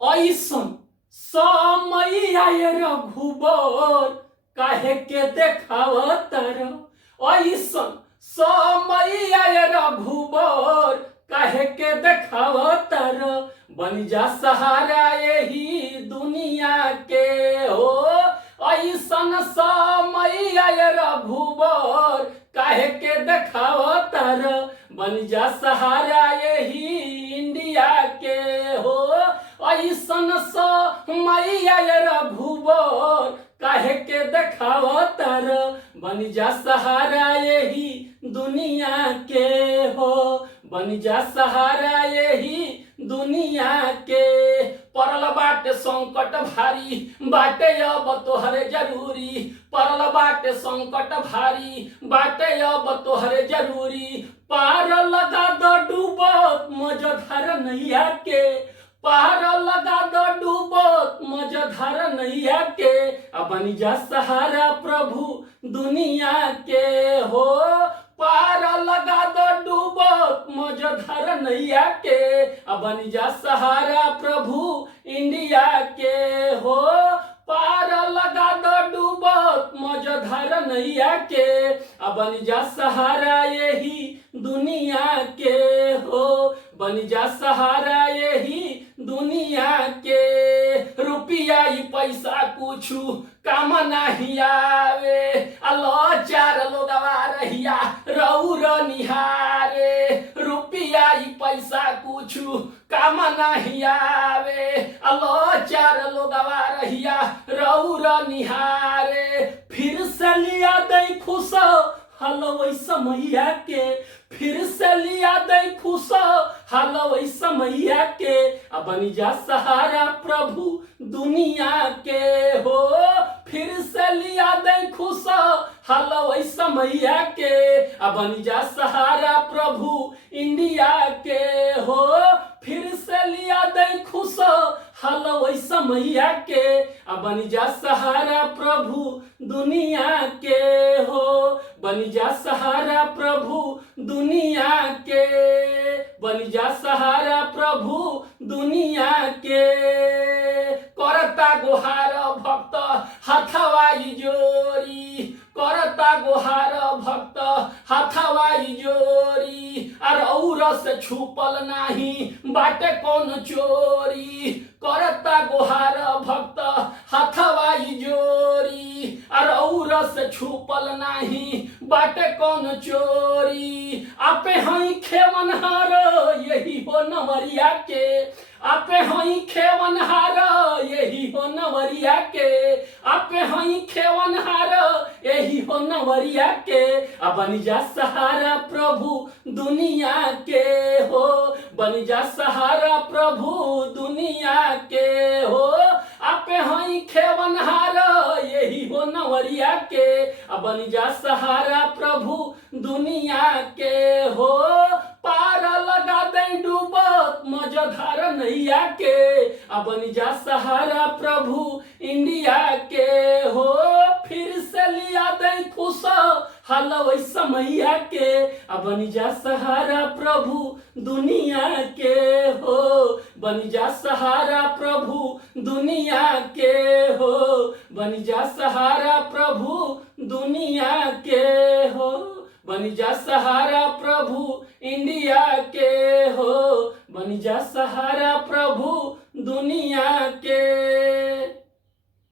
ऐसन समय आए रघुबर काहे के देखावतर। ऐसन समय आए रघुबर काहे के देखावतर। बन जा सहारा यही दुनिया के हो। ऐसन समय आए रघुबर काहे के देखावतर। बन जा सहारा यही इंडिया के हो। ऐसन समय आए रघुबर काहे के देखावतर। बन जा सहारा यही दुनिया के हो। बन जा सहारा यही दुनिया के। पड़ल बाटे संकट भारी बाटे अब तोहरे जरूरी। पड़ल बाटे संकट भारी बाटे अब तोहरे जरूरी। पार लगा दो डूबत मझधार नैया के। पार लगा दो डूबत मझधार नैया के। बन जा सहारा प्रभु दुनिया के हो। पार लगा दो डूबत मझधार नैया के। बन जा सहारा प्रभु इंडिया के हो। पार लगा दो डूबत मझधार नैया के। बन जा सहारा यही दुनिया के हो। बन जा सहारा यही दुनिया के। रुपया ही पैसा कुछु काम नहीं आवे। लाचार लोगवा रहिया रौर निहारे। रुपया ही पैसा कुछु काम नहीं आवे। लाचार लोगवा रहिया रौर निहारे। फिर से लिया दे खुश हलवै समैया के। फिर से लिया दे खुश हलवै समैया के। बन जा सहारा प्रभु दुनिया के हो। फिर से लिया दे खुश हलवै समैया के। बन जा सहारा प्रभु इंडिया के हो। फिर से लिया दे खुश हलवै समैया के। बन जा सहारा प्रभु दुनिया के हो। बन जा सहारा प्रभु दुनिया के। बन जा सहारा प्रभु दुनिया के। करता गुहार भक्त हथवाई जोरी। करता गुहार भक्त हथवाई जोरी। और से छुपल नाही बाटे कौन चोरी। करता गुहार भक्त हथवाई जोरी। और से छुपल नाही बाटे कौन चोरी। आपे हई खेवनहार यही हो नवरिया के। आपे हई खेवनहार यही हो नवरिया के। आपे हई खेवनहार यही हो नवरिया के। बन जा सहारा प्रभु दुनिया के हो। बन जा सहारा प्रभु दुनिया के हो। आपे हई खेवनहार यही हो नवरिया के। बन जा सहारा प्रभु दुनिया के हो। पार लगा दे डूबत मझधार नैया के। बन जा सहारा प्रभु इंडिया के हो। फिर से लिया दे खुश हलवै समैया के। बन जा सहारा प्रभु दुनिया के हो। बन जा सहारा प्रभु दुनिया के हो। बन जा सहारा प्रभु दुनिया के हो। बन जा सहारा प्रभु इंडिया के हो। बन जा सहारा प्रभु दुनिया के